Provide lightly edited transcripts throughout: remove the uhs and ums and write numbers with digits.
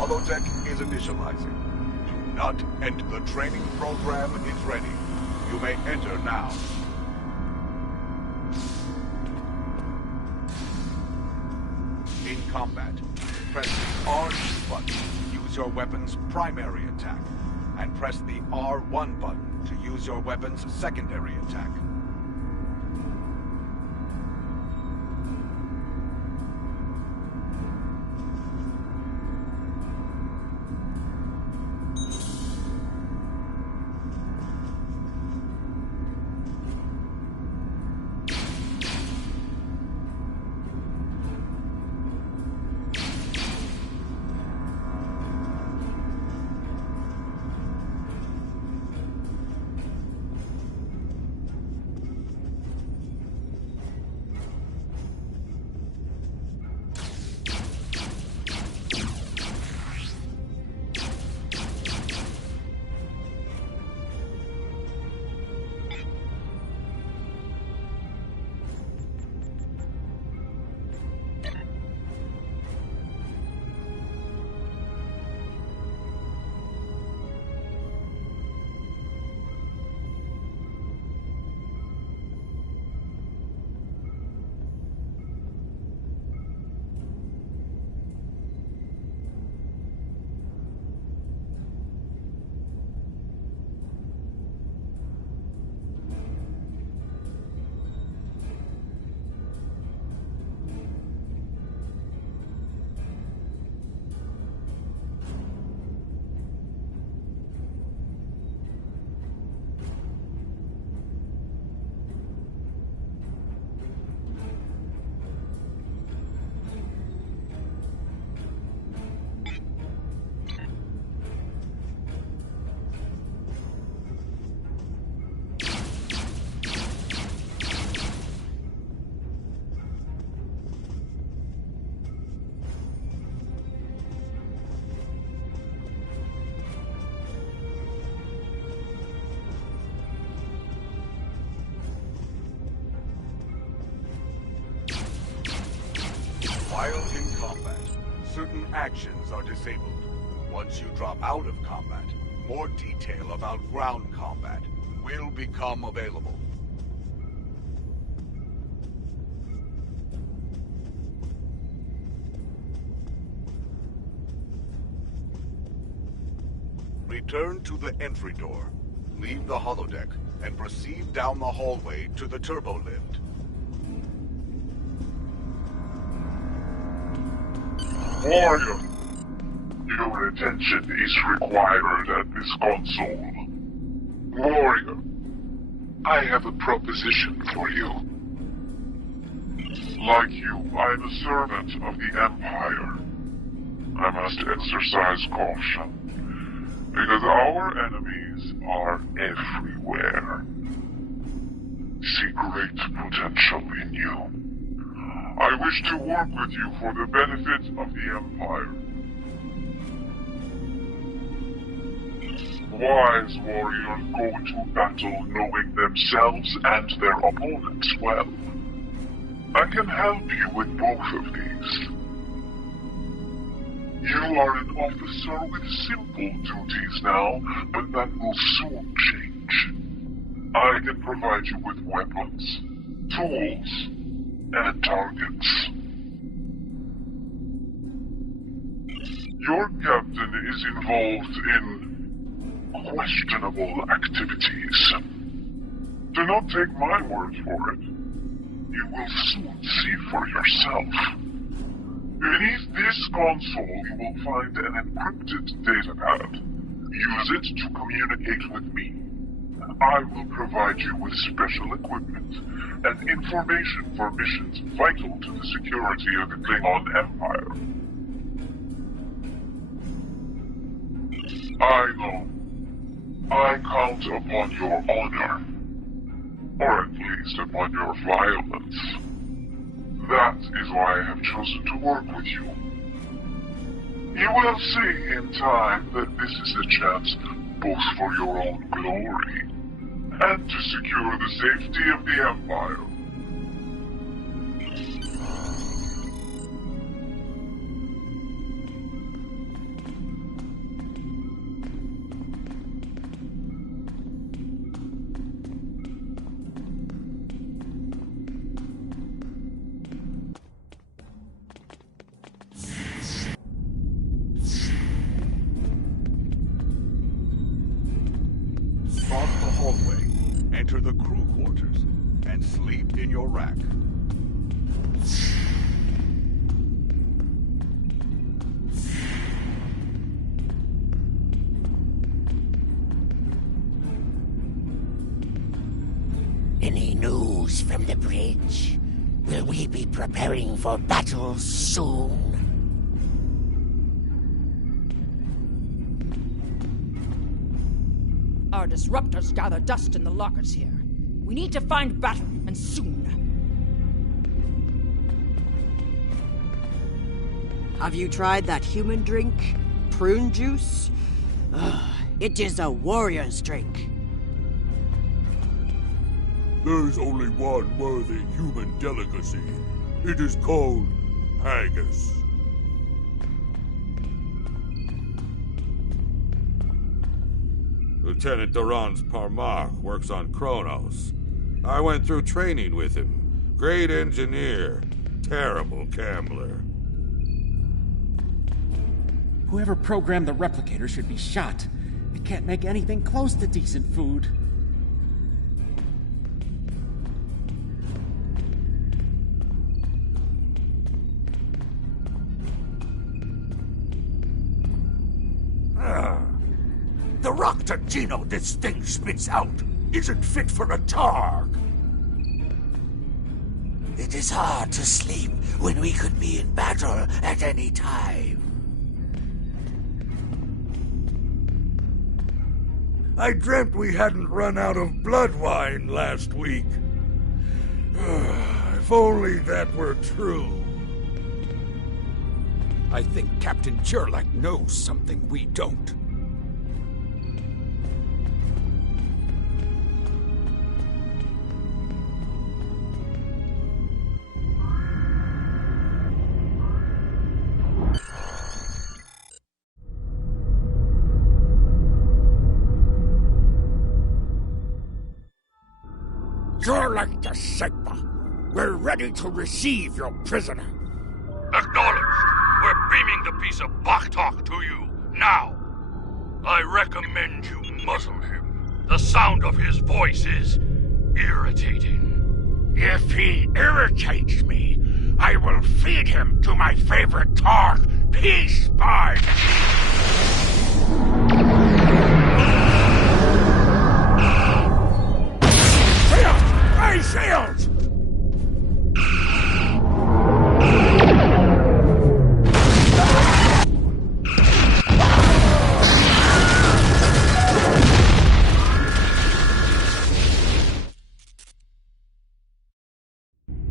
holodeck is initializing. Do not enter. The training program is ready. You may enter now. In combat, press the R2 button to use your weapon's primary attack, and press the R1 button to use your weapon's secondary attack. While in combat, certain actions are disabled. Once you drop out of combat, more detail about ground combat will become available. Return to the entry door, leave the holodeck, and proceed down the hallway to the turbo lift. Warrior, your attention is required at this console. Warrior, I have a proposition for you. Like you, I am a servant of the Empire. I must exercise caution, because our enemies are everywhere. See great potential in you. I wish to work with you for the benefit of the Empire. Wise warriors go to battle knowing themselves and their opponents well. I can help you with both of these. You are an officer with simple duties now, but that will soon change. I can provide you with weapons, tools, and targets. Your captain is involved in questionable activities. Do not take my word for it. You will soon see for yourself. Beneath this console, you will find an encrypted datapad. Use it to communicate with me. I will provide you with special equipment and information for missions vital to the security of the Klingon Empire. I know. I count upon your honor. Or at least upon your violence. That is why I have chosen to work with you. You will see in time that this is a chance both for your own glory and to secure the safety of the Empire. enter the crew quarters and sleep in your rack. Any news from the bridge? Will we be preparing for battle soon? Our disruptors gather dust in the lockers here. We need to find battle, and soon. Have you tried that human drink? Prune juice? It is a warrior's drink. There is only one worthy human delicacy. It is called haggis. Lieutenant Duran's Parmar works on Kronos. I went through training with him. Great engineer, terrible gambler. Whoever programmed the replicator should be shot. They can't make anything close to decent food. The rock Geno this thing spits out isn't fit for a Targ. It is hard to sleep when we could be in battle at any time. I dreamt we hadn't run out of blood wine last week. If only that were true. I think Captain Jurlek knows something we don't. Jurlek to Sigma. We're ready to receive your prisoner. Acknowledged. We're beaming the piece of Bach-talk to you, now. I recommend you muzzle him. The sound of his voice is irritating. If he irritates me, I will feed him to my favorite Targ, piece by shields!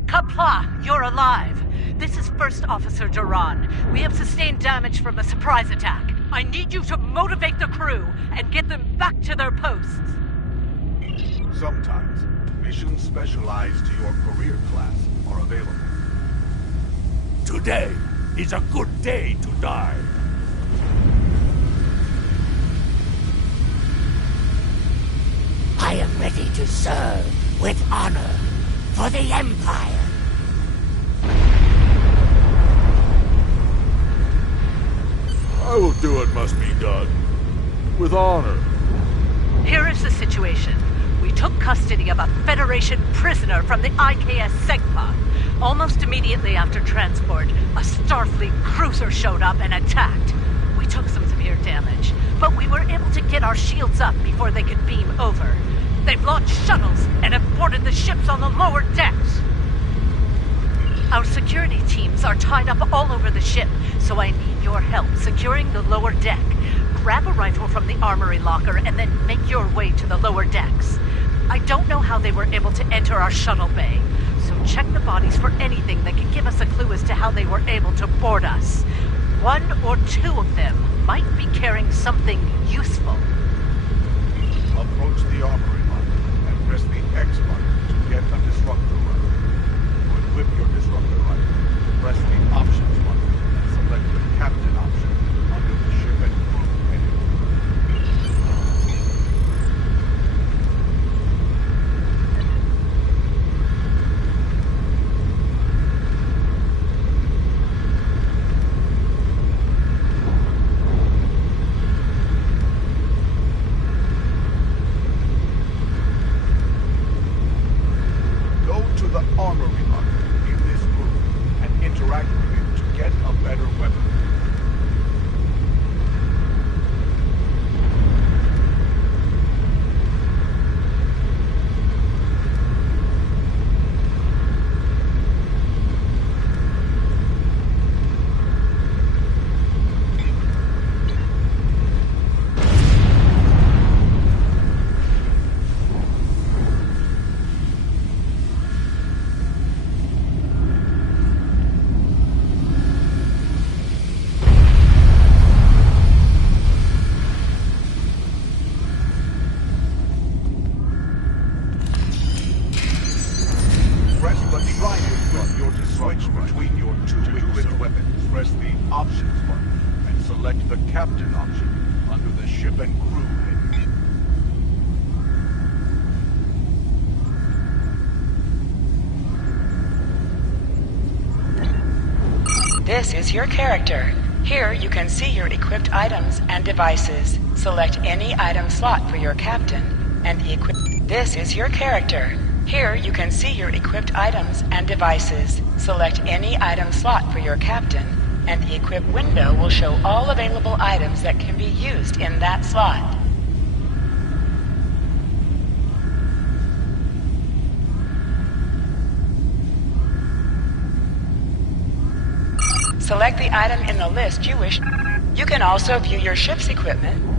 Kapla, you're alive. This is First Officer Duran. We have sustained damage from a surprise attack. I need you to motivate the crew and get them back to their posts. Sometimes, missions specialized to your career class are available. Today is a good day to die. I am ready to serve with honor for the Empire. I will do what must be done. With honor. Here is the situation. We took custody of a Federation prisoner from the IKS Segpa. Almost immediately after transport, a Starfleet cruiser showed up and attacked. We took some severe damage, but we were able to get our shields up before they could beam over. They've launched shuttles and have boarded the ships on the lower decks. Our security teams are tied up all over the ship, so I need your help securing the lower deck. Grab a rifle from the armory locker and then make your way to the lower decks. I don't know how they were able to enter our shuttle bay, so check the bodies for anything that can give us a clue as to how they were able to board us. One or two of them might be carrying something useful. Approach the armory locker and press the X button to get a disruptor rifle. To equip your disruptor rifle, press the options button and select the captain option under the ship and crew heading. select the Captain option under the Ship and Crew menu. This is your character. Here you can see your equipped items and devices. Select any item slot for your captain and the This is your character. Here you can see your equipped items and devices. Select any item slot for your captain and the equip window will show all available items that can be used in that slot. Select the item in the list you wish. You can also view your ship's equipment.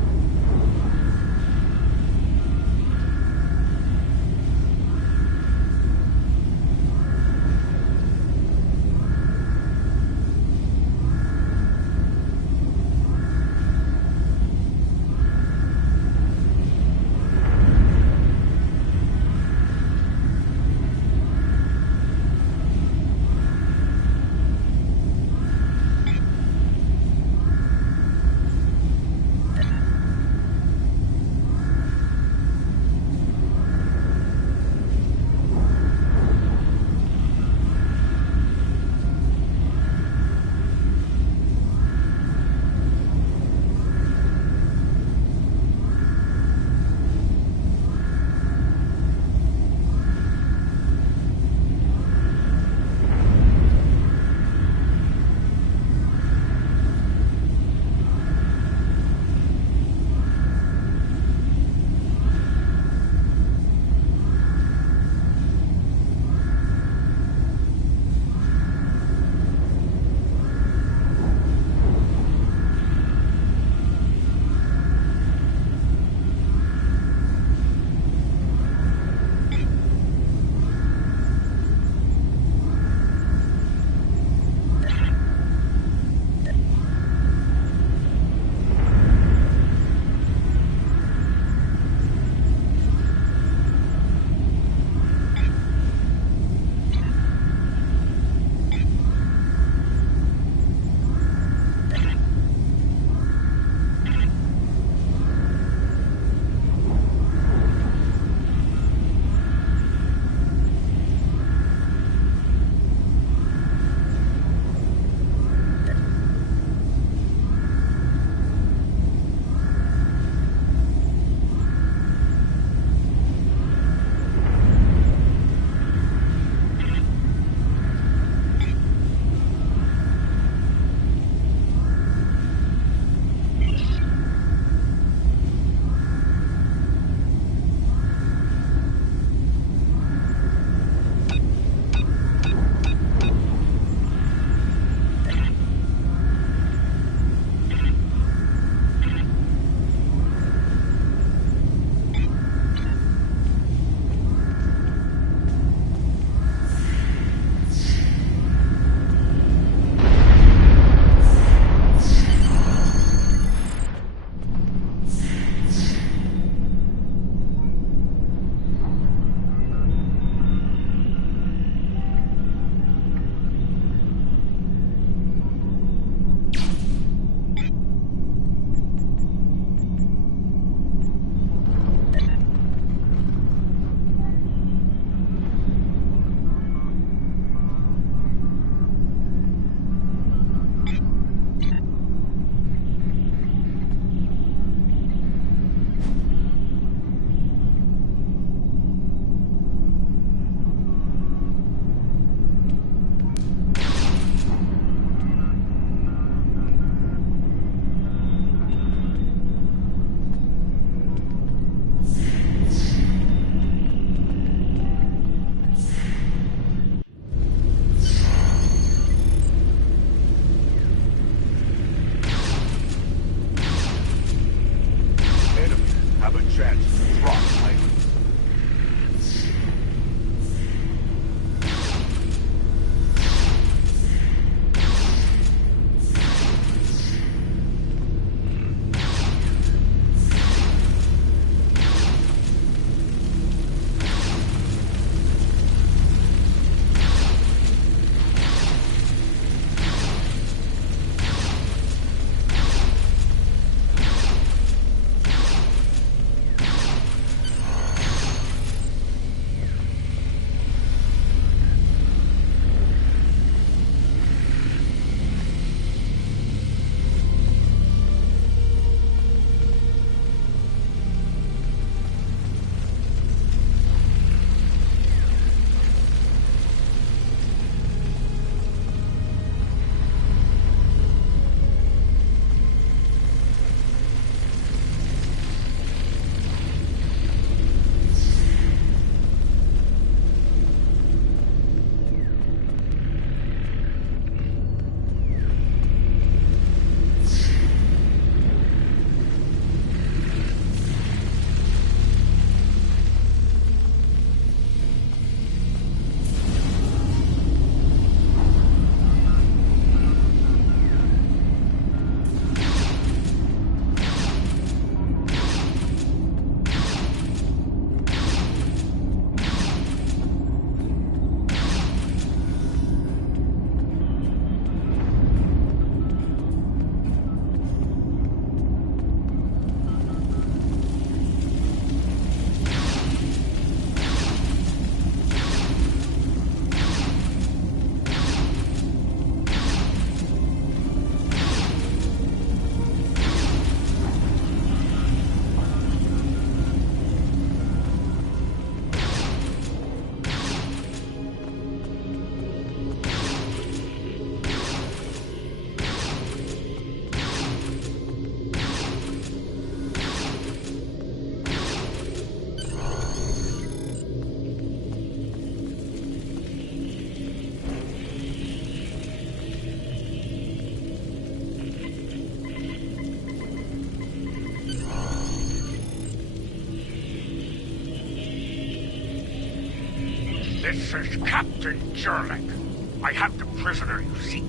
This is Captain Jurlek. I have the prisoner you seek,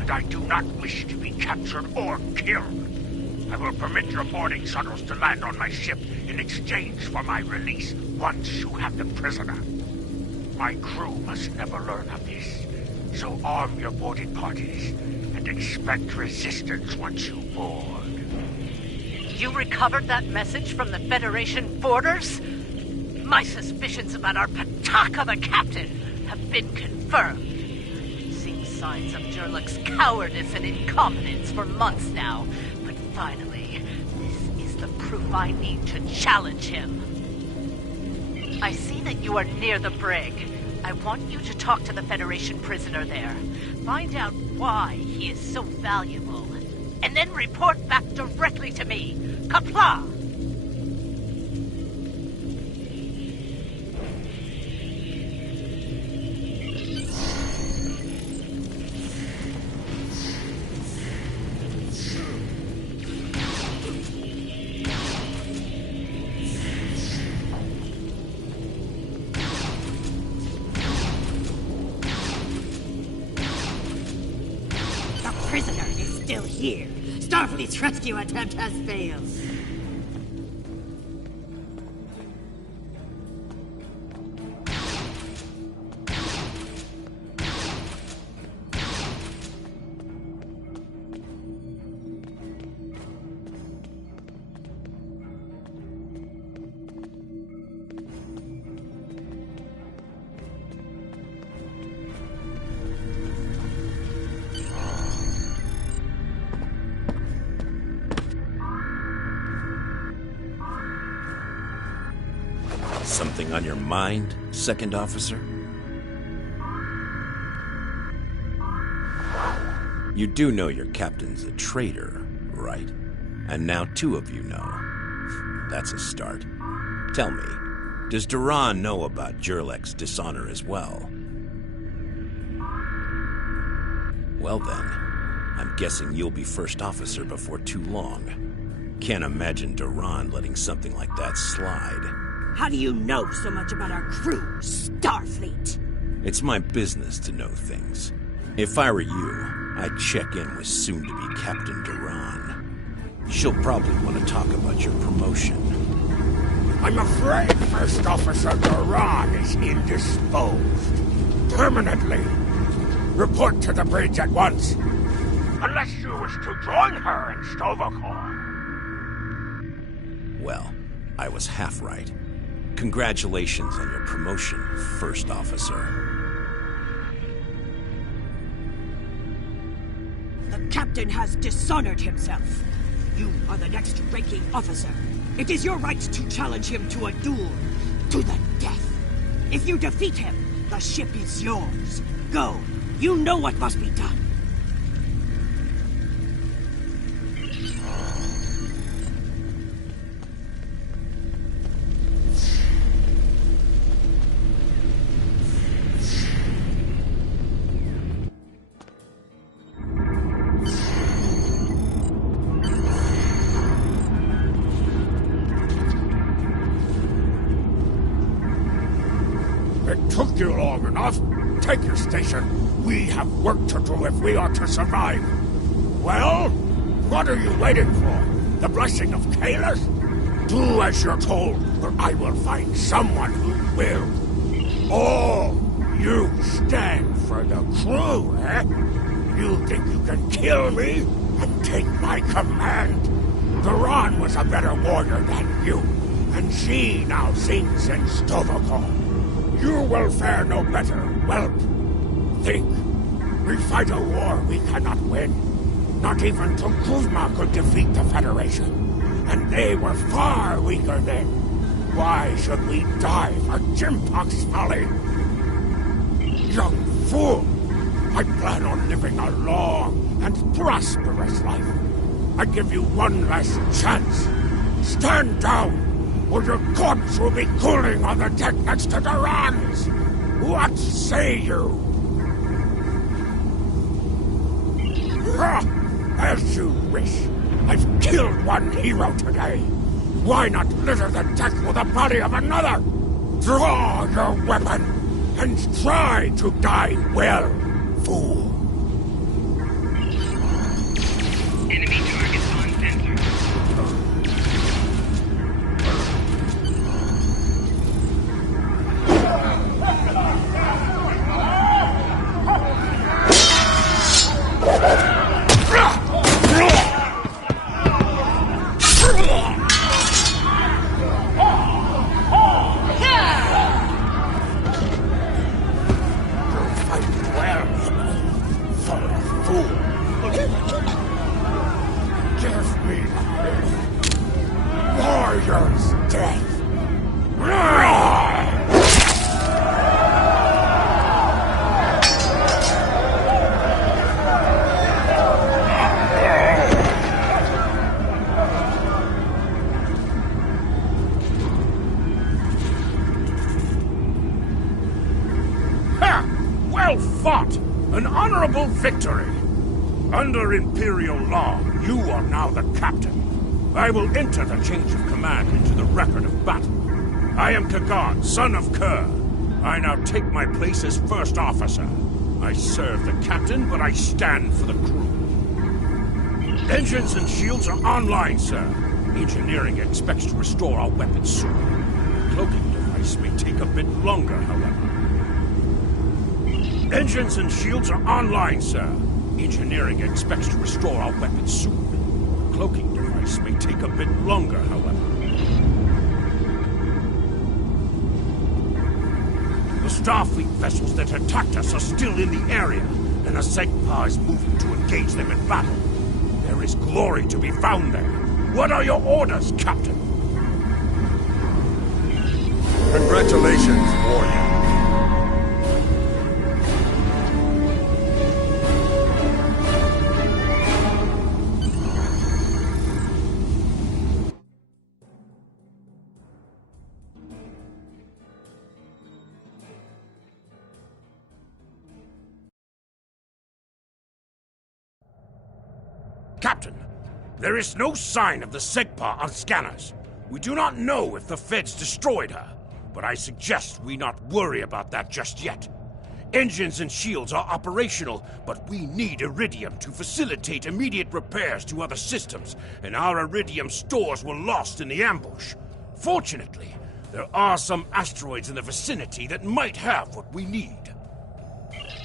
and I do not wish to be captured or killed. I will permit your boarding shuttles to land on my ship in exchange for my release once you have the prisoner. My crew must never learn of this, so arm your boarding parties and expect resistance once you board. You recovered that message from the Federation borders? My suspicions about our Pataka the Captain have been confirmed. Seen signs of Jurlek's cowardice and incompetence for months now, but finally, this is the proof I need to challenge him. I see that you are near the brig. I want you to talk to the Federation prisoner there. Find out why he is so valuable, and then report back directly to me. Kapla! Prisoner is still here. Starfleet's rescue attempt has failed. Something on your mind, Second Officer? You do know your captain's a traitor, right? And now two of you know. That's a start. Tell me, does Duran know about Jurlek's dishonor as well? Well then, I'm guessing you'll be first officer before too long. Can't imagine Duran letting something like that slide. How do you know so much about our crew, Starfleet? It's my business to know things. If I were you, I'd check in with soon-to-be Captain Duran. She'll probably want to talk about your promotion. I'm afraid First Officer Duran is indisposed. Permanently. Report to the bridge at once. Unless you wish to join her in Stovokor. Well, I was half right. Congratulations on your promotion, First Officer. The Captain has dishonored himself. You are the next ranking officer. It is your right to challenge him to a duel, to the death. If you defeat him, the ship is yours. Go. You know what must be done. Took you long enough. Take your station. We have work to do if we are to survive. Well, what are you waiting for? The blessing of Kalis? Do as you're told, or I will find someone who will. Oh, you stand for the crew, eh? You think you can kill me and take my command? Duran was a better warrior than you, and she now sings in Stovokor. You will fare no better, whelp. Think. We fight a war we cannot win. Not even Tukuzma could defeat the Federation. And they were far weaker then. Why should we die for Jimpok's folly? Young fool! I plan on living a long and prosperous life. I give you one last chance. Stand down! Or your corpse will be cooling on the deck next to Duran's! What say you? As you wish. I've killed one hero today. Why not litter the deck with the body of another? Draw your weapon and try to die well, fool. Enemy targets on sensor. Victory! Under Imperial law, you are now the captain. I will enter the change of command into the record of battle. I am Kagan, son of Kerr. I now take my place as first officer. I serve the captain, but I stand for the crew. Engines and shields are online, sir. Engineering expects to restore our weapons soon. The cloaking device may take a bit longer, however. Engines and shields are online, sir. Engineering expects to restore our weapons soon. The cloaking device may take a bit longer, however. The Starfleet vessels that attacked us are still in the area, and the Segpa is moving to engage them in battle. There is glory to be found there. What are your orders, Captain? Congratulations, warrior. Captain, there is no sign of the Segpa on scanners. We do not know if the Feds destroyed her, but I suggest we not worry about that just yet. Engines and shields are operational, but we need Iridium to facilitate immediate repairs to other systems, and our Iridium stores were lost in the ambush. Fortunately, there are some asteroids in the vicinity that might have what we need.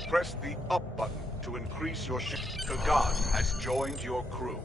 Press the up button to increase your ship. Kagan has joined your crew.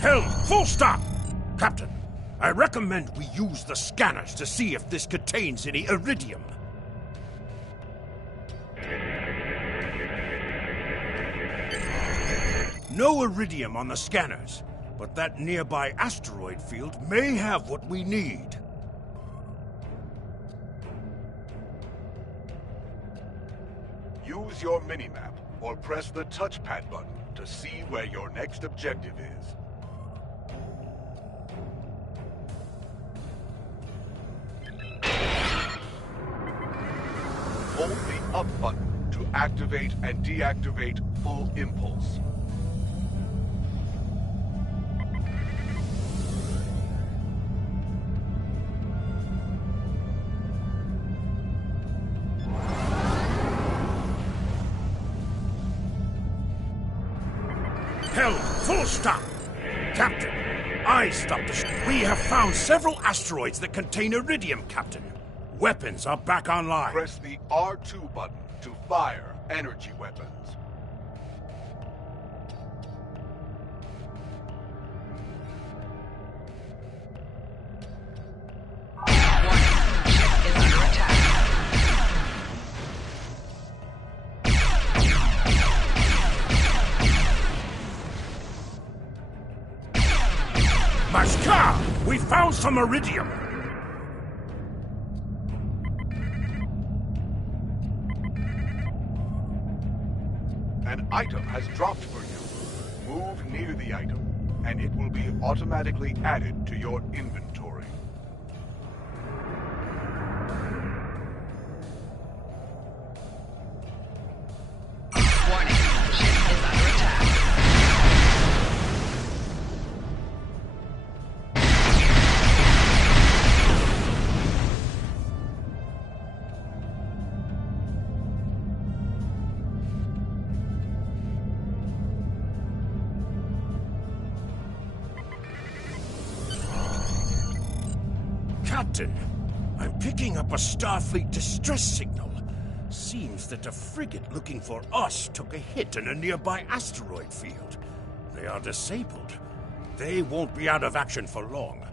Helm, full stop! Captain, I recommend we use the scanners to see if this contains any Iridium. No Iridium on the scanners, but that nearby asteroid field may have what we need. Use your minimap or press the touchpad button to see where your next objective is. Hold the up button to activate and deactivate full impulse. Helm, full stop! Captain, I stopped the ship. We have found several asteroids that contain Iridium, Captain. Weapons are back online. Press the R2 button to fire energy weapons. Mashka! We found some Iridium! item has dropped for you. Move near the item, and it will be automatically added to your inventory. Warning. Ship is under attack. Captain, I'm picking up a Starfleet distress signal. Seems that a frigate looking for us took a hit in a nearby asteroid field. They are disabled. They won't be out of action for long.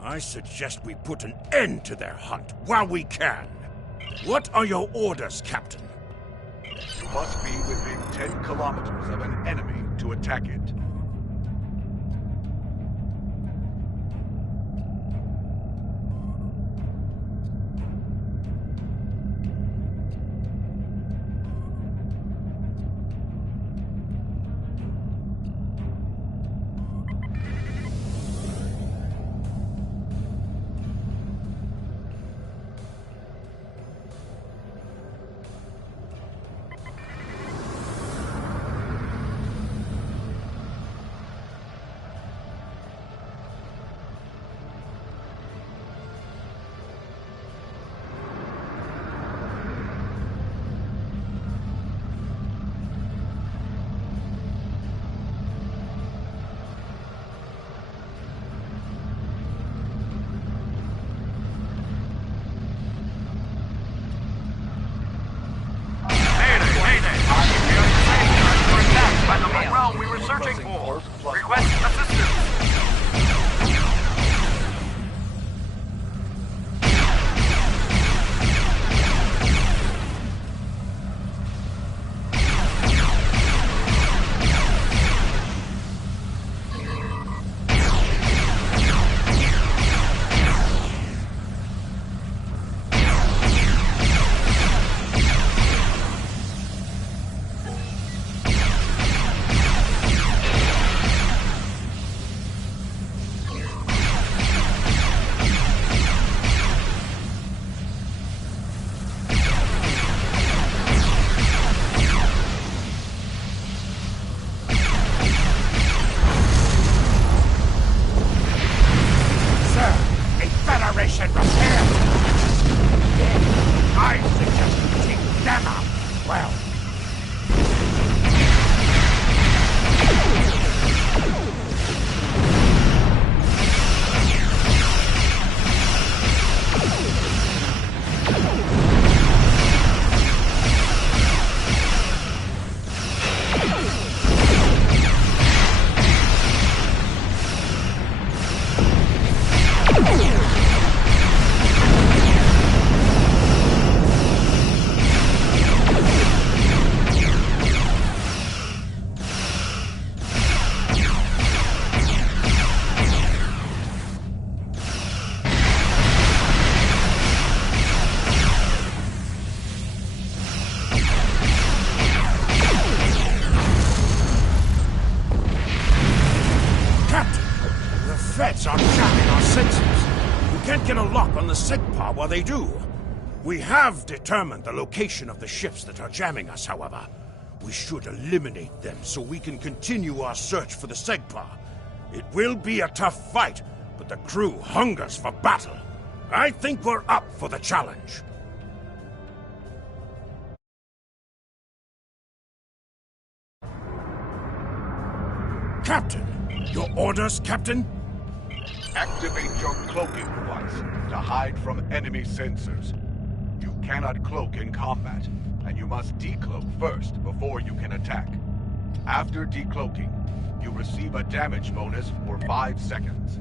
I suggest we put an end to their hunt while we can. What are your orders, Captain? You must be within 10 kilometers of an enemy to attack it. Are jamming our sensors. We can't get a lock on the SEGPA while they do. We have determined the location of the ships that are jamming us, however. We should eliminate them so we can continue our search for the SEGPA. It will be a tough fight, but the crew hungers for battle. I think we're up for the challenge. Captain! Your orders, Captain? Activate your cloaking device to hide from enemy sensors. You cannot cloak in combat, and you must decloak first before you can attack. After decloaking, you receive a damage bonus for 5 seconds.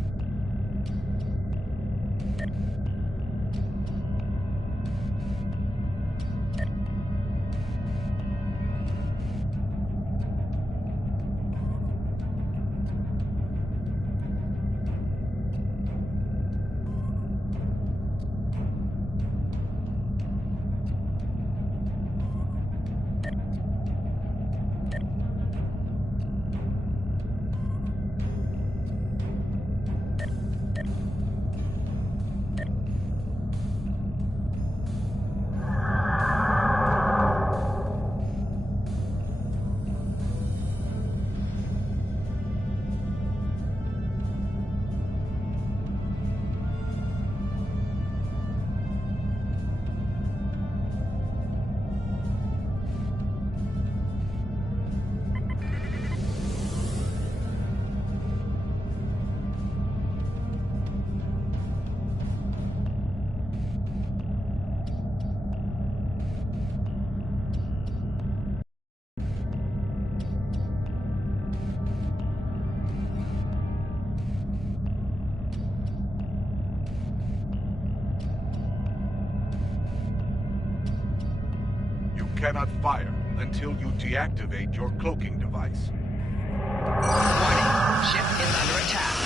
cannot fire until you deactivate your cloaking device. Warning. Ship is under attack.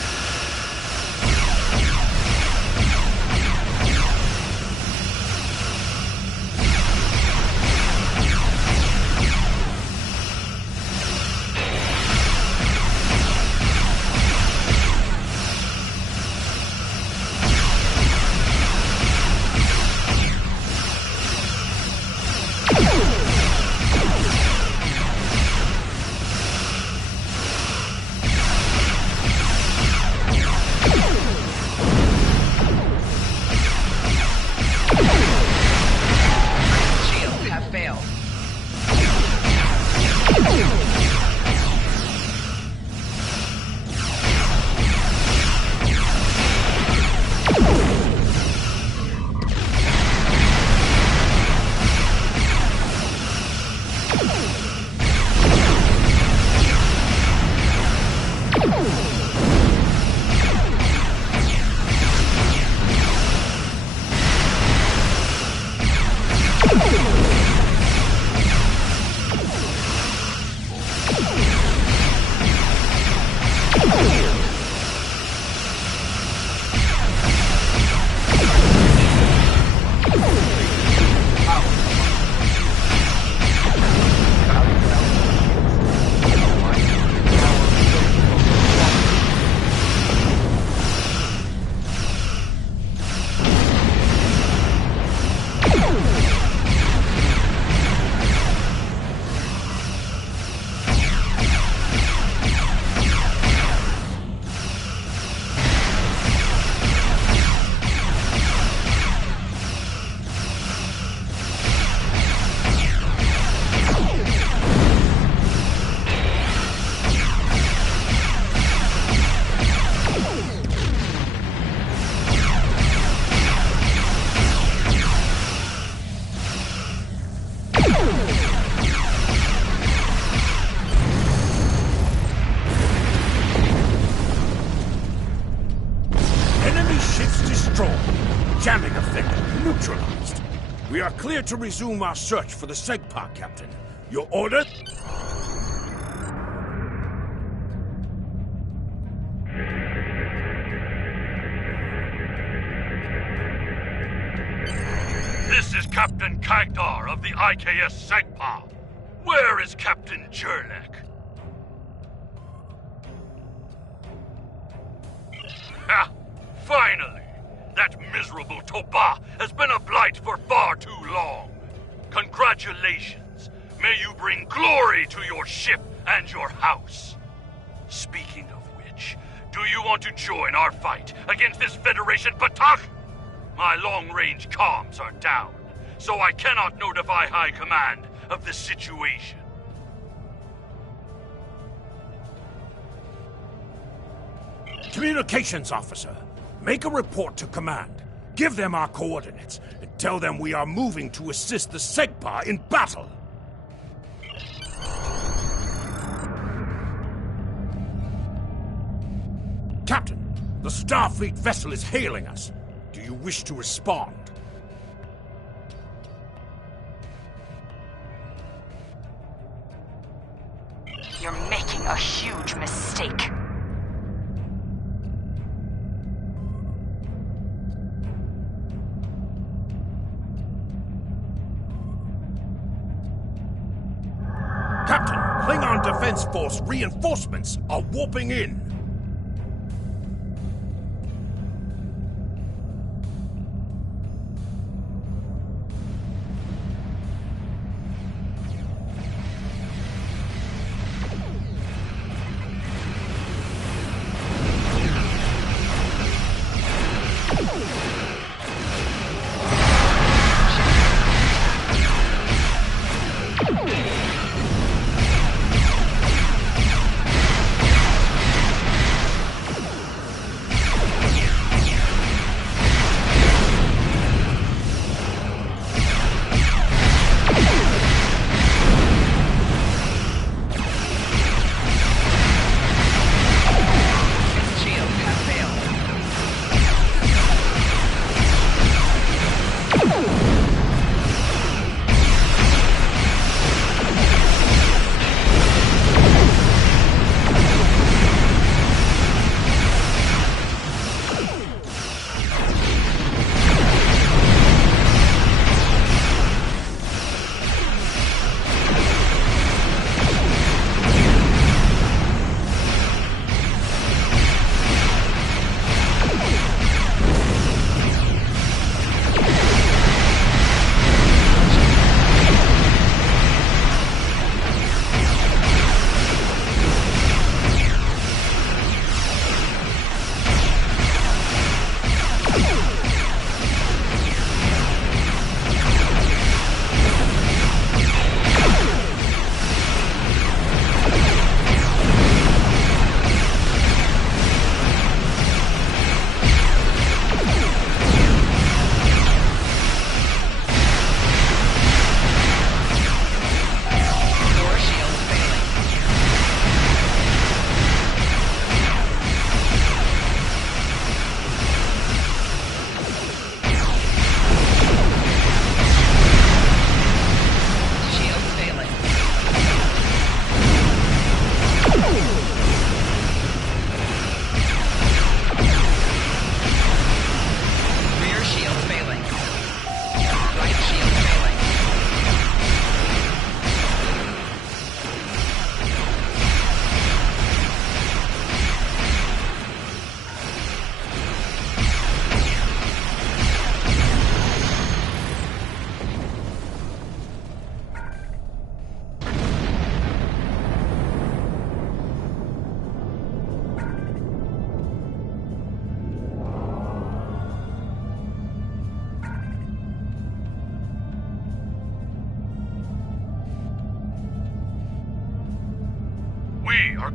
We are clear to resume our search for the Segpa, Captain. Your order? This is Captain Character of the IKS Segpa. Where is Captain Jurlek? Ha! Finally! That miserable Toba has been a blight for far too long. Congratulations. May you bring glory to your ship and your house. Speaking of which, do you want to join our fight against this Federation Batak? My long-range comms are down, so I cannot notify High Command of the situation. Communications officer, make a report to command. Give them our coordinates, and tell them we are moving to assist the Segpa in battle. Captain, the Starfleet vessel is hailing us. Do you wish to respond? You're making a huge mistake. Captain, Klingon Defense Force reinforcements are warping in.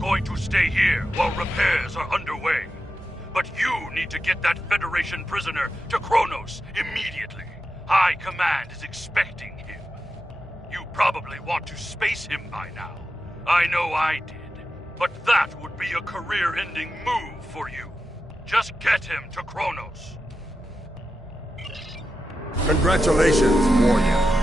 going to stay here while repairs are underway. But you need to get that Federation prisoner to Kronos immediately. High Command is expecting him. You probably want to space him by now. I know I did. But that would be a career-ending move for you. Just get him to Kronos. Congratulations, warrior.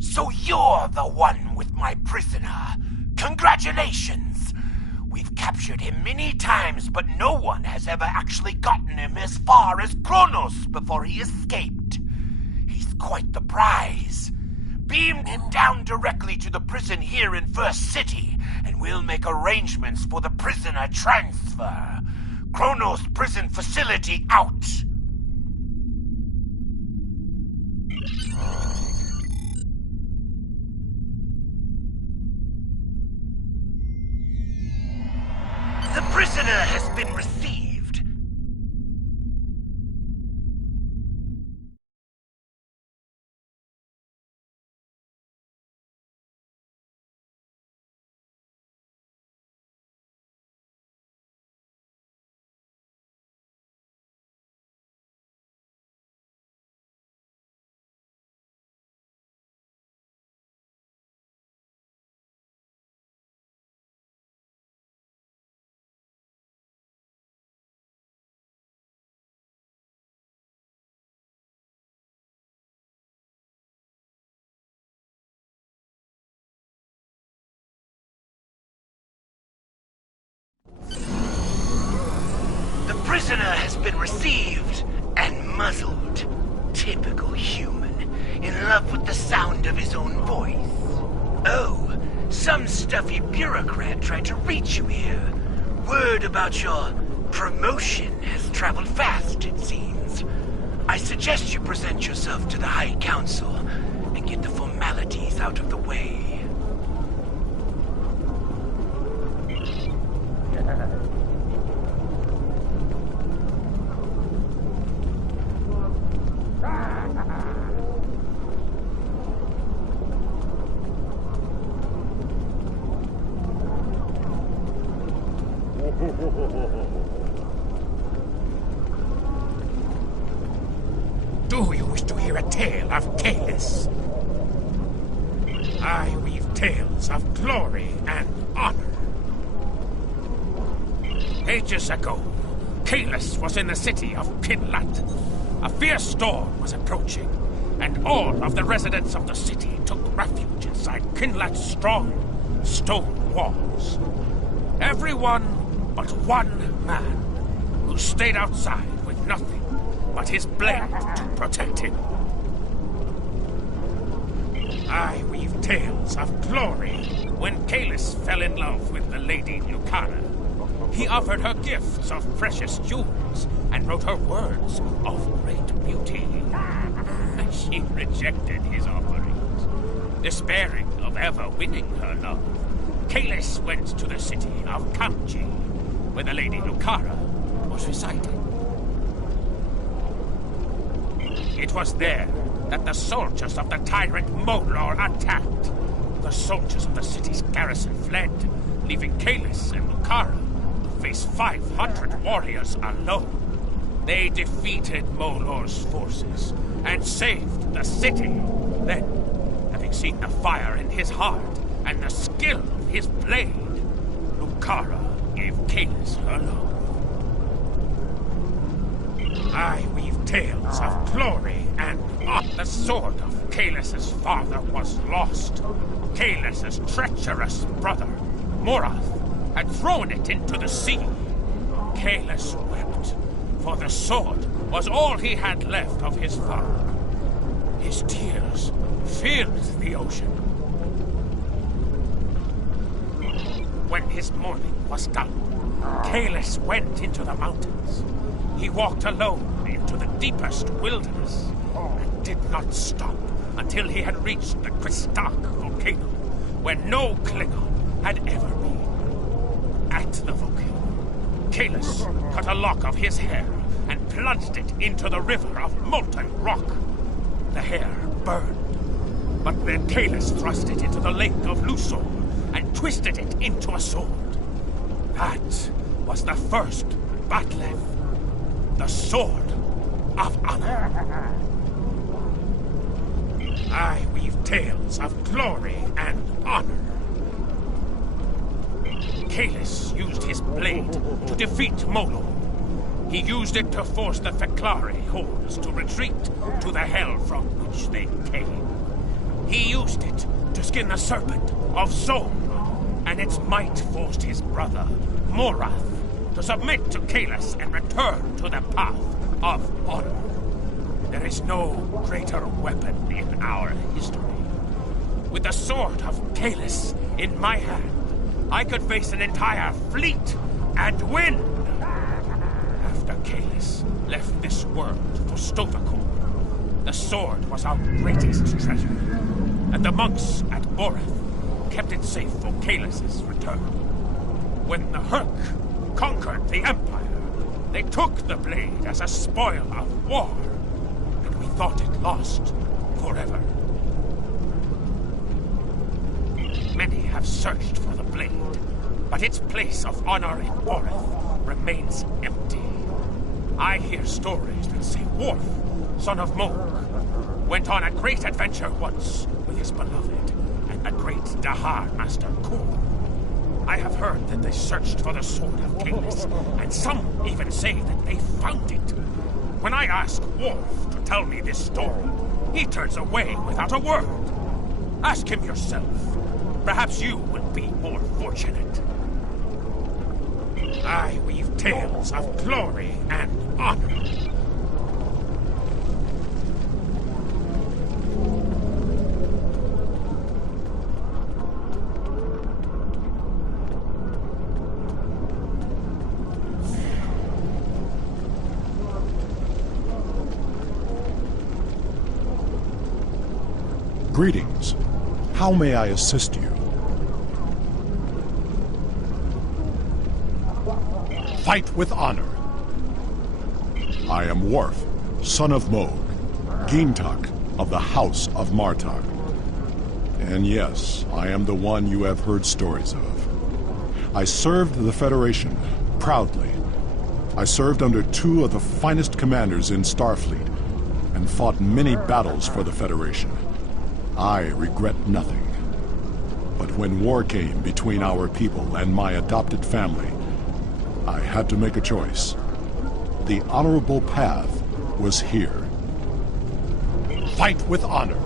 So you're the one with my prisoner. Congratulations! We've captured him many times, but no one has ever actually gotten him as far as Kronos before he escaped. He's quite the prize. Beam him down directly to the prison here in First City, and we'll make arrangements for the prisoner transfer. Kronos prison facility out! The prisoner has been received. The prisoner has been received and muzzled. Typical human, in love with the sound of his own voice. Oh, some stuffy bureaucrat tried to reach you here. Word about your promotion has traveled fast, it seems. I suggest you present yourself to the High Council and get the formalities out of the way. Do you wish to hear a tale of Kalis? I weave tales of glory and honor. Ages ago, Kalis was in the city of Kinlat. A fierce storm was approaching, and all of the residents of the city took refuge inside Kinlat's strong stone walls. Everyone but one man, who stayed outside with nothing but his blade to protect him. I weave tales of glory. When Kalis fell in love with the Lady Lucara, he offered her gifts of precious jewels and wrote her words of great beauty. She rejected his offerings. Despairing of ever winning her love, Kalis went to the city of Kamchi, where the Lady Lucara was residing. It was there that the soldiers of the tyrant Molor attacked. The soldiers of the city's garrison fled, leaving Kalis and Lucara to face 500 warriors alone. They defeated Molor's forces and saved the city. Then, having seen the fire in his heart and the skill of his blade, Lucara gave Kalis her love. I weave tales of glory and honor. The sword of Kalis' father was lost. Kalis' treacherous brother, Morath, had thrown it into the sea. Kalis wept, for the sword was all he had left of his father. His tears filled the ocean. When his morning was done, Kalis went into the mountains. He walked alone into the deepest wilderness and did not stop until he had reached the Kristak volcano, where no Klingon had ever been. At the volcano, Kalis cut a lock of his hair and plunged it into the river of molten rock. The hair burned, but then Kalis thrust it into the lake of Lusor and twisted it into a sword. That was the first Batlev, the Sword of Honor. I weave tales of glory and honor. Kalis used his blade to defeat Molo. He used it to force the Feklari hordes to retreat to the hell from which they came. He used it to skin the serpent of Zone, and its might forced his brother, Morath, to submit to Kalis and return to the path of honor. There is no greater weapon in our history. With the sword of Kalis in my hand, I could face an entire fleet and win. After Kalis left this world for Stovacor, the sword was our greatest treasure, and the monks at Boreth kept it safe for Kalis' return. When the Herc conquered the Empire, they took the blade as a spoil of war, and we thought it lost forever. Many have searched for the blade, but its place of honor in Boreth remains empty. I hear stories that say Worf, son of Moog, went on a great adventure once with his beloved and the great Dahar Master Kor. I have heard that they searched for the sword of Kalis, and some even say that they found it. When I ask Worf to tell me this story, he turns away without a word. Ask him yourself. Perhaps you will be more fortunate. I weave tales of glory and honor. Greetings. How may I assist you? Fight with honor. I am Worf, son of Moog, Gintak of the House of Martok. And yes, I am the one you have heard stories of. I served the Federation proudly. I served under two of the finest commanders in Starfleet and fought many battles for the Federation. I regret nothing. But when war came between our people and my adopted family, I had to make a choice. The honorable path was here. Fight with honor.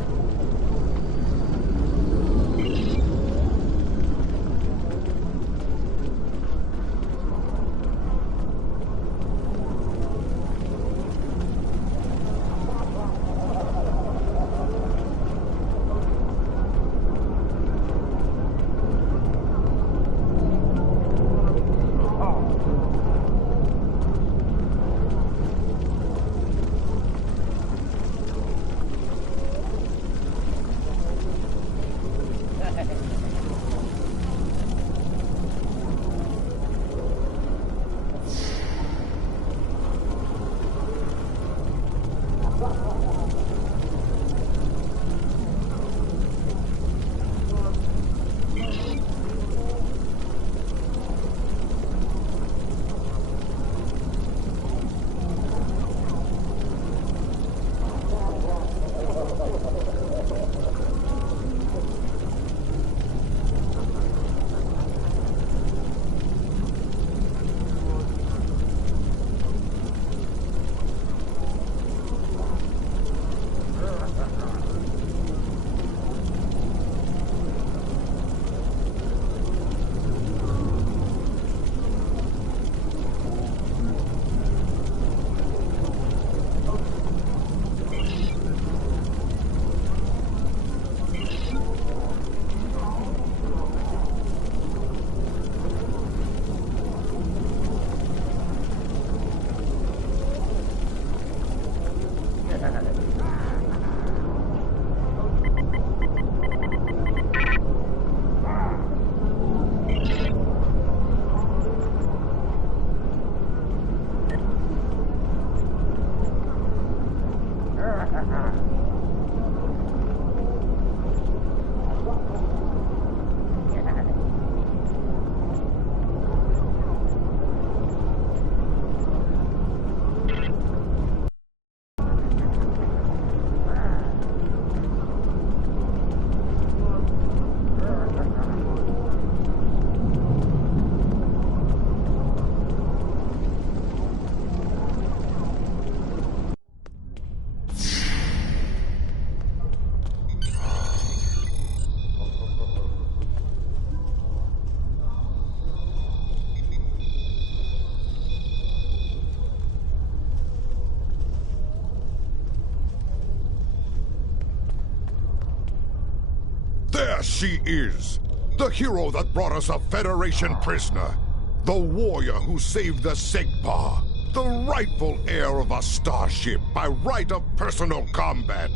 Yes, she is. The hero that brought us a Federation prisoner. The warrior who saved the Segpa. The rightful heir of a starship by right of personal combat.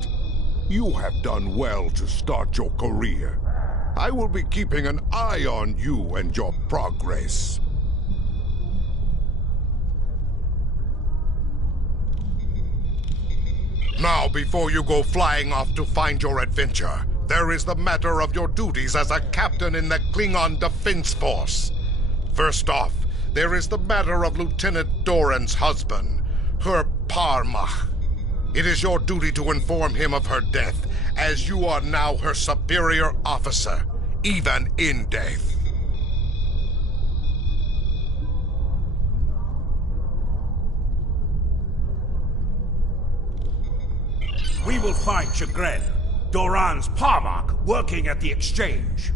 You have done well to start your career. I will be keeping an eye on you and your progress. Now, before you go flying off to find your adventure, there is the matter of your duties as a captain in the Klingon Defense Force. First off, there is the matter of Lieutenant Doran's husband, her Parmach. It is your duty to inform him of her death, as you are now her superior officer, even in death. We will find Chagrin, Doran's Parmach, working at the exchange.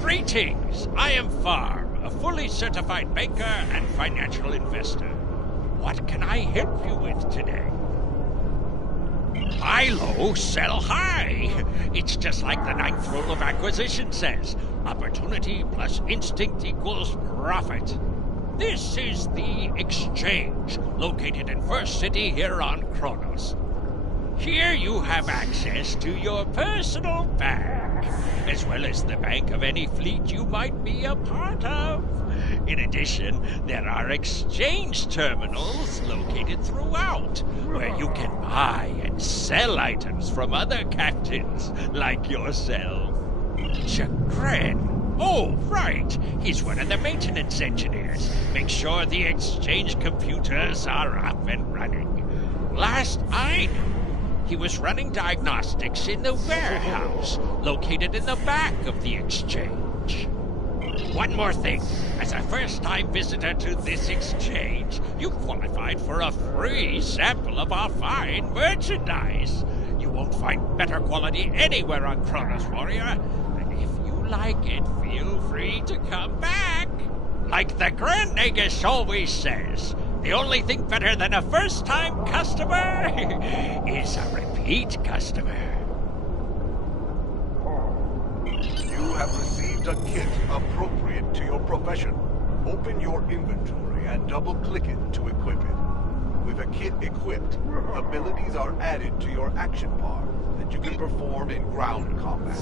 Greetings! I am Farm, a fully certified banker and financial investor. What can I help you with today? Buy low, sell high! It's just like the ninth rule of acquisition says. Opportunity plus instinct equals profit. This is the Exchange, located in First City here on Kronos. Here you have access to your personal bank, as well as the bank of any fleet you might be a part of. In addition, there are exchange terminals located throughout, where you can buy and sell items from other captains like yourself. Chagrin. Oh, right. He's one of the maintenance engineers. Make sure the exchange computers are up and running. Last I knew, he was running diagnostics in the warehouse, located in the back of the exchange. One more thing. As a first-time visitor to this exchange, you qualified for a free sample of our fine merchandise. You won't find better quality anywhere on Kronos, Warrior. And if you like it, feel free to come back. Like the Grand Nagus always says, the only thing better than a first-time customer is a repeat customer. You have received a kit appropriate to your profession. Open your inventory and double-click it to equip it. With a kit equipped, abilities are added to your action bar that you can perform in ground combat.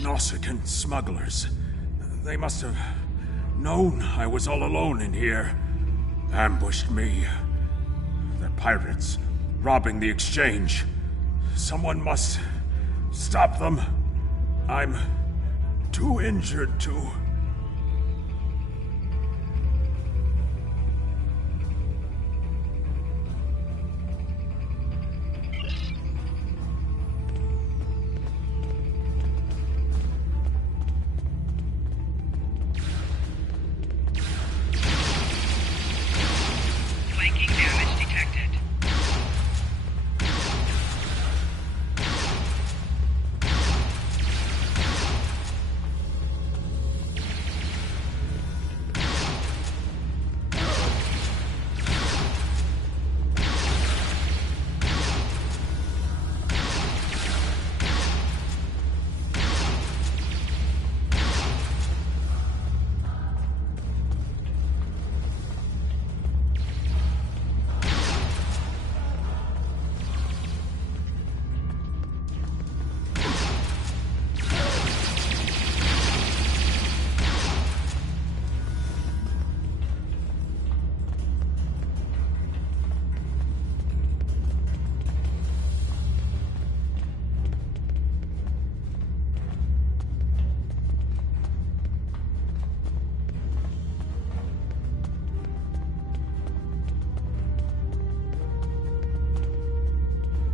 Nausicaan smugglers. They must have known I was all alone in here. Ambushed me. The pirates robbing the exchange. Someone must stop them. I'm too injured to...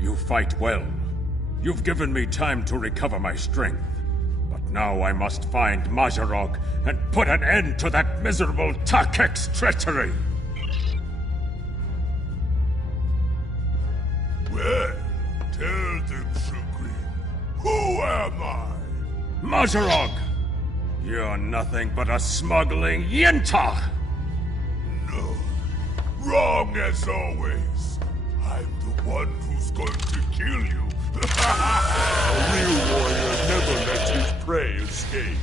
You fight well. You've given me time to recover my strength. But now I must find Mazarog and put an end to that miserable Takek's treachery! Well, tell them, Supreme. Who am I? Mazarog! You're nothing but a smuggling Yinta! No. Wrong as always. I'm the one who's going to kill you. A real warrior never lets his prey escape.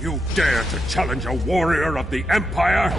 You dare to challenge a warrior of the Empire?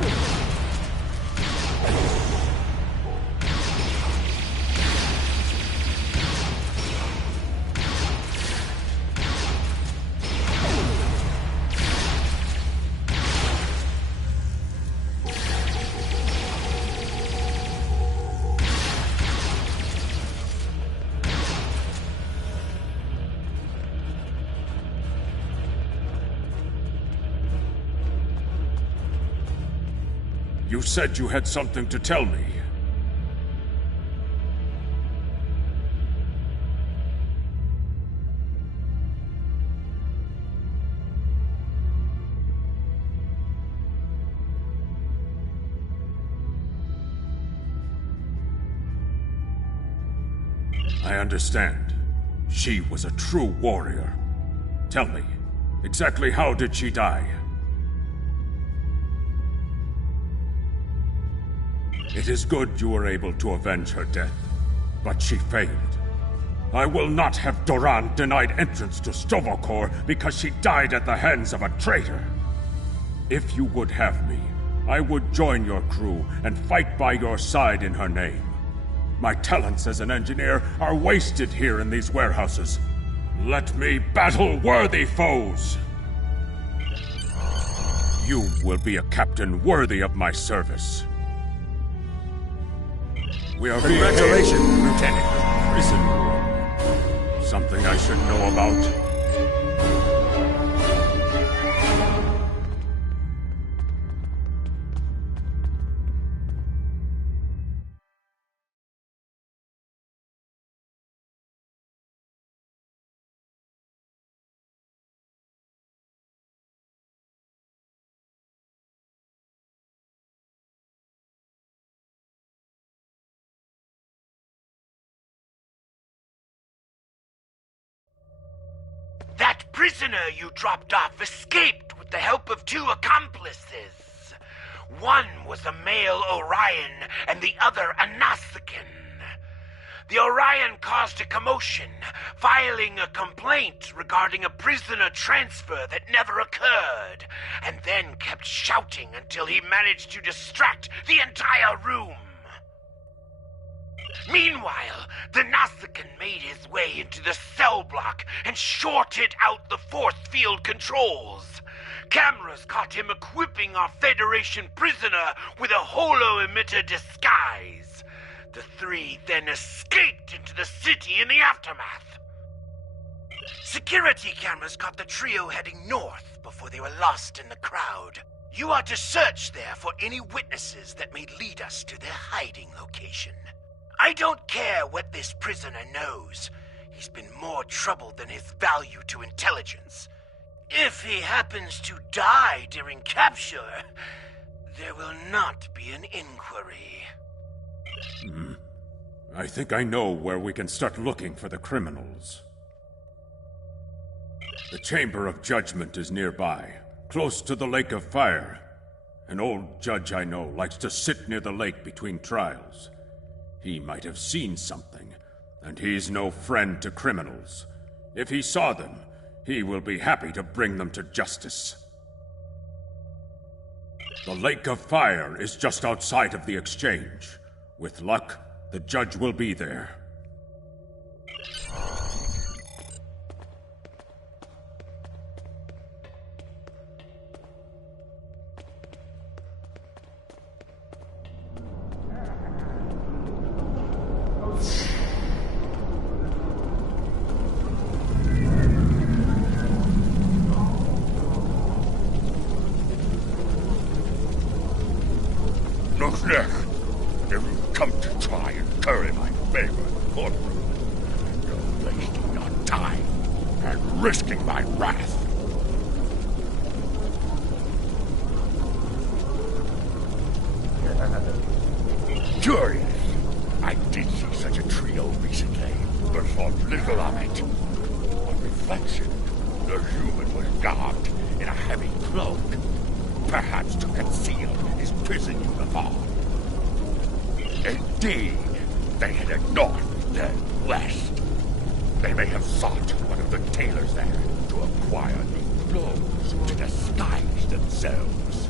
You said you had something to tell me. I understand. She was a true warrior. Tell me, exactly how did she die? It is good you were able to avenge her death, but she failed. I will not have Doran denied entrance to Stovokor because she died at the hands of a traitor. If you would have me, I would join your crew and fight by your side in her name. My talents as an engineer are wasted here in these warehouses. Let me battle worthy foes! You will be a captain worthy of my service. We are Congratulations, Lieutenant. Prison room. Something I should know about. That prisoner you dropped off escaped with the help of 2 accomplices. One was a male Orion and the other a Nausicaan. The Orion caused a commotion, filing a complaint regarding a prisoner transfer that never occurred, and then kept shouting until he managed to distract the entire room. Meanwhile, the Nausicaan made his way into the cell block and shorted out the force field controls. Cameras caught him equipping our Federation prisoner with a holo-emitter disguise. The 3 then escaped into the city in the aftermath. Security cameras caught the trio heading north before they were lost in the crowd. You are to search there for any witnesses that may lead us to their hiding location. I don't care what this prisoner knows. He's been more trouble than his value to intelligence. If he happens to die during capture, there will not be an inquiry. I think I know where we can start looking for the criminals. The Chamber of Judgment is nearby, close to the Lake of Fire. An old judge I know likes to sit near the lake between trials. He might have seen something, and he's no friend to criminals. If he saw them, he will be happy to bring them to justice. The Lake of Fire is just outside of the exchange. With luck, the judge will be there. If you come to try and curry my favor in the courtroom, you're wasting your time and risking my wrath. Curious. I did see such a trio recently, but thought little of it. On reflection, the human was garbed in a heavy cloak, perhaps to conceal his prison uniform. Indeed, they headed north, then west. They may have sought one of the tailors there to acquire new clothes to disguise themselves.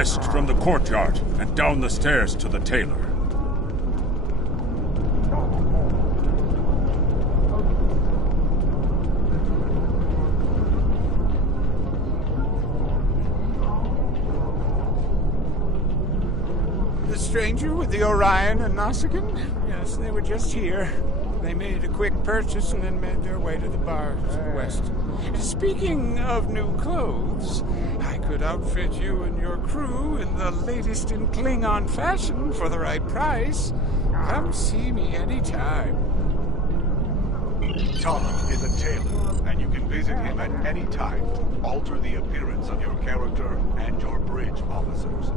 west from the courtyard and down the stairs to the tailor. The stranger with the Orion and Nausicaan? Yes, they were just here. They made a quick purchase and then made their way to the bar to the west. Speaking of new clothes, I could outfit you and your crew in the latest in Klingon fashion for the right price. Come see me anytime. Tom is a tailor, and you can visit him at any time to alter the appearance of your character and your bridge officers.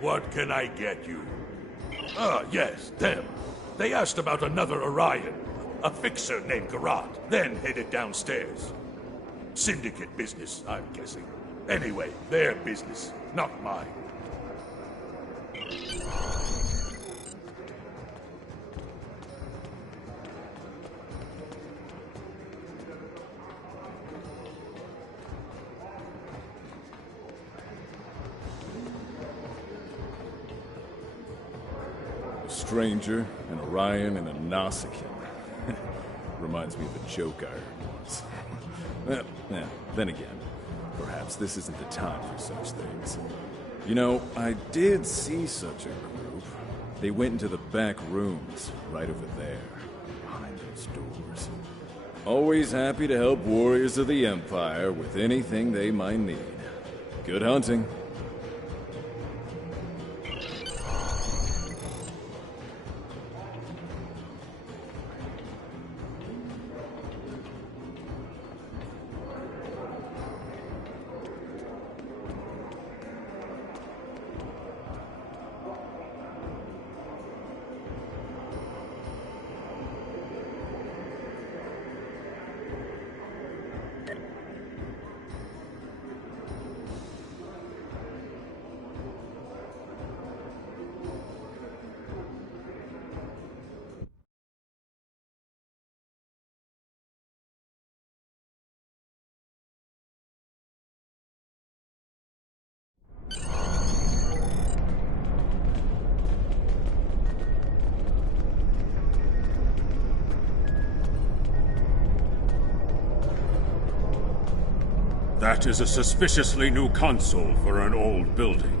What can I get you? Ah, yes, them. They asked about another Orion, a fixer named Garrot, then headed downstairs. Syndicate business, I'm guessing. Anyway, their business, not mine. Stranger, an Orion, and a Nausicaan. Reminds me of a joke I heard once. Well, then again, perhaps this isn't the time for such things. You know, I did see such a group. They went into the back rooms, right over there, behind those doors. Always happy to help warriors of the Empire with anything they might need. Good hunting. That is a suspiciously new console for an old building.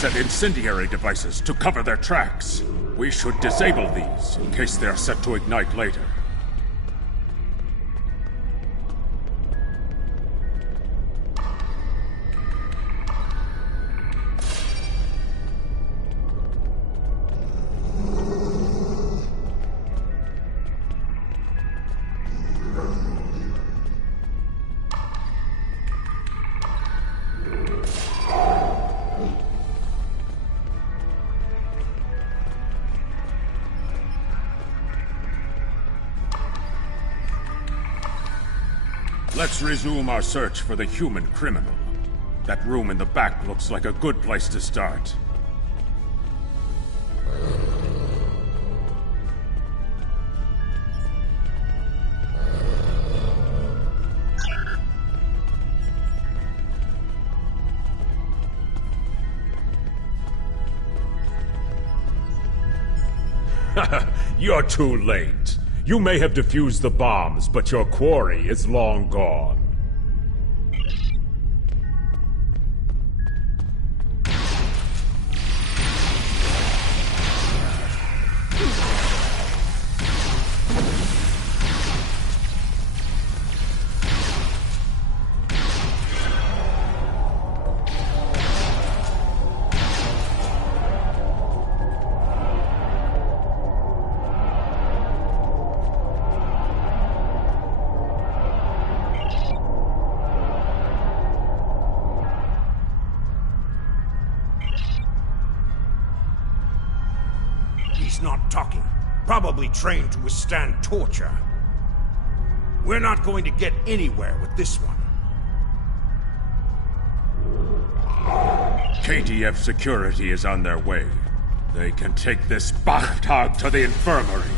Set incendiary devices to cover their tracks. We should disable these in case they are set to ignite later. Let's resume our search for the human criminal. That room in the back looks like a good place to start. You're too late. You may have defused the bombs, but your quarry is long gone. He's not talking. Probably trained to withstand torture. We're not going to get anywhere with this one. KDF security is on their way. They can take this Bachtag to the infirmary.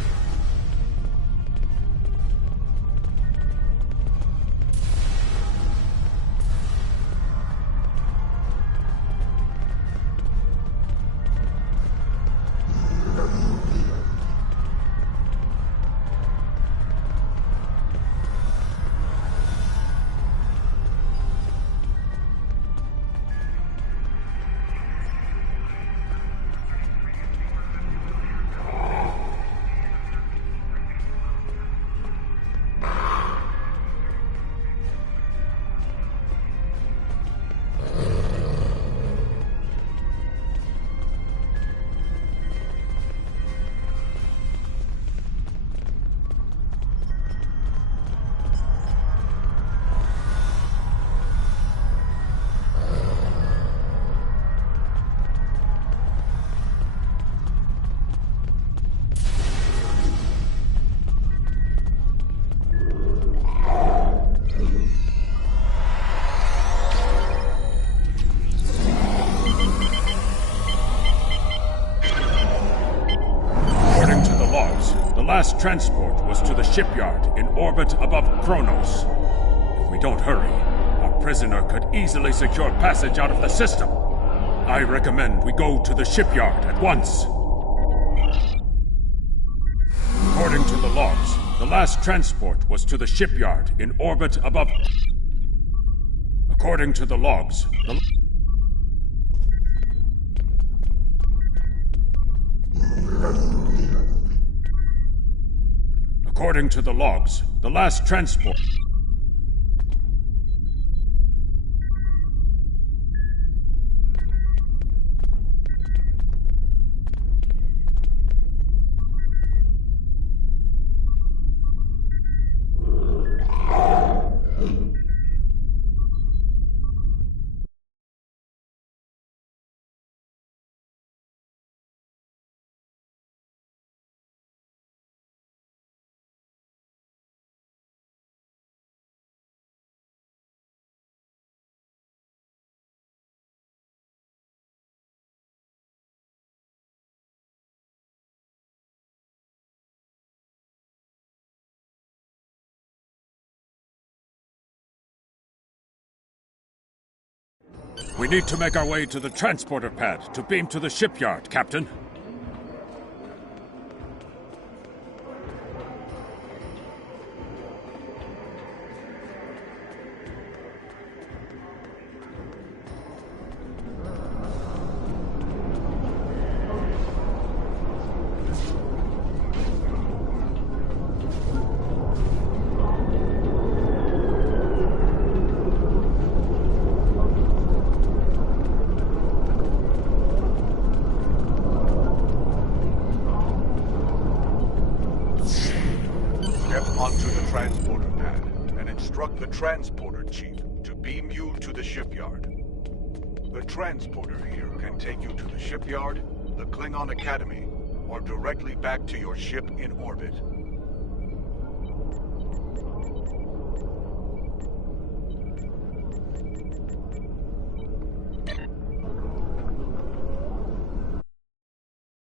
Last transport was to the shipyard in orbit above Kronos. If we don't hurry, our prisoner could easily secure passage out of the system. I recommend we go to the shipyard at once. According to the logs, the last transport was to the shipyard in orbit above... According to the logs, According to the logs, the last transport... We need to make our way to the transporter pad to beam to the shipyard, Captain. Transporter chief to beam you to the shipyard. The transporter here can take you to the shipyard, the Klingon Academy, or directly back to your ship in orbit.